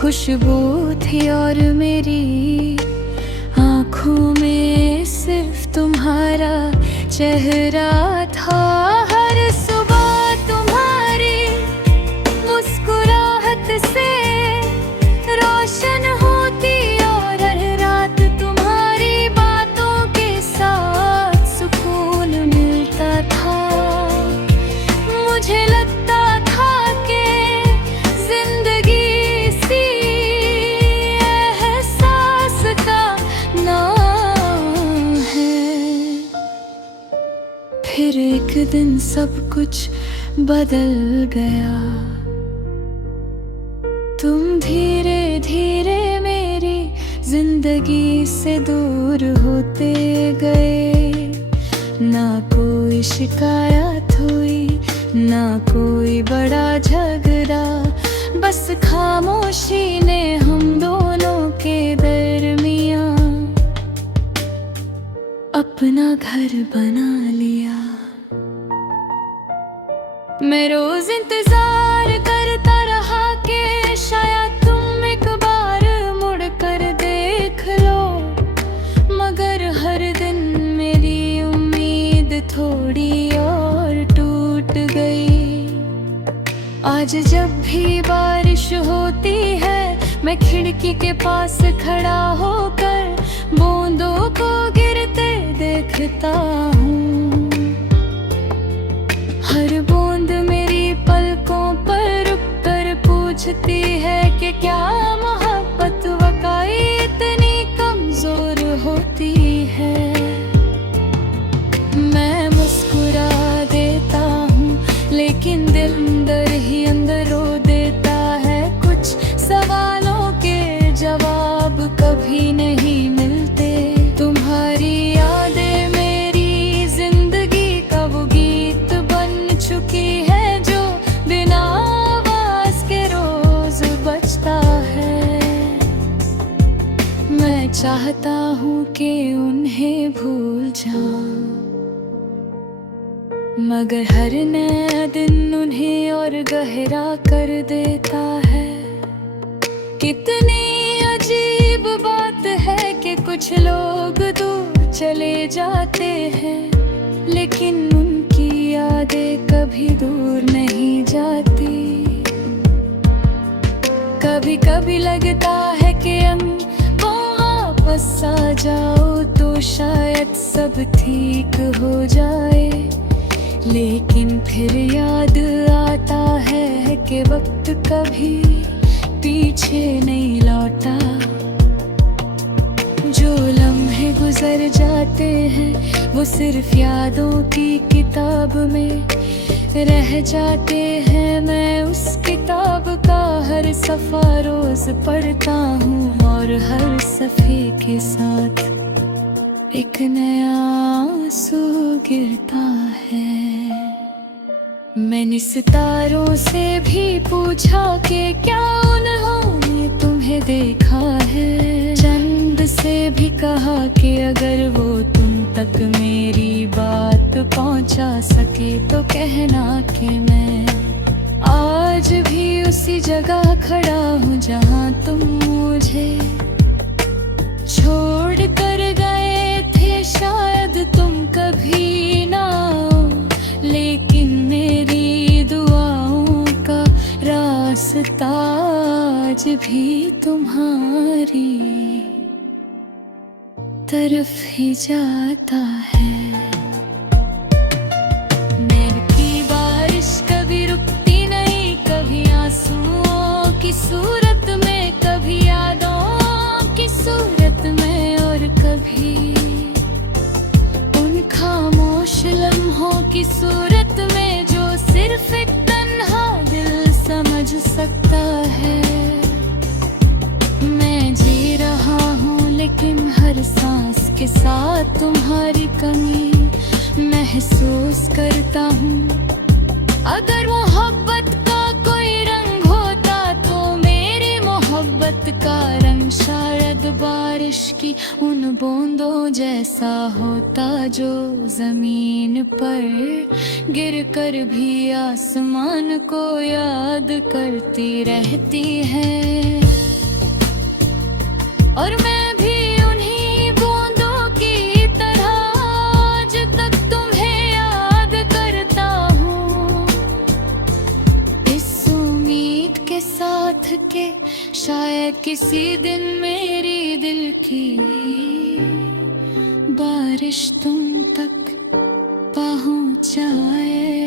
खुशबू थी और मेरी आँखों में सिर्फ तुम्हारा चेहरा था। हर सुबह तुम्हारी मुस्कुराहट से रोशन होती और हर रात तुम्हारी बातों के साथ सुकून मिलता था। मुझे लगता था कि जिंदगी इसी एहसास का नाम है। फिर एक दिन सब कुछ बदल गया। तुम धीरे धीरे मेरी जिंदगी से दूर होते गए। ना कोई शिकायत हुई, ना कोई बड़ा झगड़ा, बस खामोशी ने हम दोनों के दरमियां अपना घर बना लिया। मैं रोज इंतजार करता रहा कि शायद तुम एक बार मुड़ कर देख लो, मगर हर दिन मेरी उम्मीद थोड़ी और टूट गई। आज जब भी बारिश होती है मैं खिड़की के पास खड़ा होकर बूंदों को गिरते देखता हूँ। हर बूंद मेरी पलकों पर रुक कर पूछती है कि क्या मोहब्बत वाकई इतनी कमजोर होती है। मैं मुस्कुरा देता हूँ लेकिन दिल अंदर ही अंदर रो देता है। कुछ सवालों के जवाब कभी नहीं मिलते। तुम्हारी यादें मेरी जिंदगी का वो गीत बन चुकी है जो बिना आवाज के रोज बजता है। मैं चाहता हूँ कि उन्हें भूल जाऊं, मगर हर नया दिन उन्हें और गहरा कर देता है। कितनी अजीब बात है कि कुछ लोग दूर चले जाते हैं लेकिन उनकी यादें कभी दूर नहीं जाती। कभी कभी लगता है कि हम वापस आ जाओ तो शायद सब ठीक हो जाए, लेकिन फिर याद आता है कि वक्त कभी पीछे नहीं लौटा। जो लम्हे गुजर जाते हैं वो सिर्फ यादों की किताब में रह जाते हैं। मैं उस किताब का हर सफ़ा रोज पढ़ता हूँ और हर सफ़े के साथ एक नया आंसू गिरता है। मैंने सितारों से भी पूछा कि क्या उन्होंने तुम्हें देखा है। चंद से भी कहा कि अगर वो तुम तक मेरी बात पहुंचा सके तो कहना कि मैं आज भी उसी जगह खड़ा हूँ जहाँ तुम मुझे छोड़ कर गए थे। शायद तुम कभी ना आओ, लेकिन मेरी दुआओं का रास्ता आज भी तुम्हारी तरफ ही जाता है। मेघ की बारिश कभी रुकती नहीं, कभी आंसुओं की सूरत में, कभी यादों की सूरत में, और कभी उन खामोश लम्हों की सूरत में जो सिर्फ एक तन्हा दिल समझ सकता है। मैं जी रहा हूँ लेकिन हर सांस के साथ तुम्हारी कमी महसूस करता हूँ। अगर मोहब्बत का कोई रंग होता तो मेरी मोहब्बत का रंग शायद बारिश की उन बूंदों जैसा होता जो जमीन पर गिरकर भी आसमान को याद करती रहती है। और मैं भी उन्हीं बूंदों की तरह आज तक तुम्हें याद करता हूँ, इस उम्मीद के साथ के शायद किसी दिन मेरी दिल की बारिश तुम तक पहुँच जाए।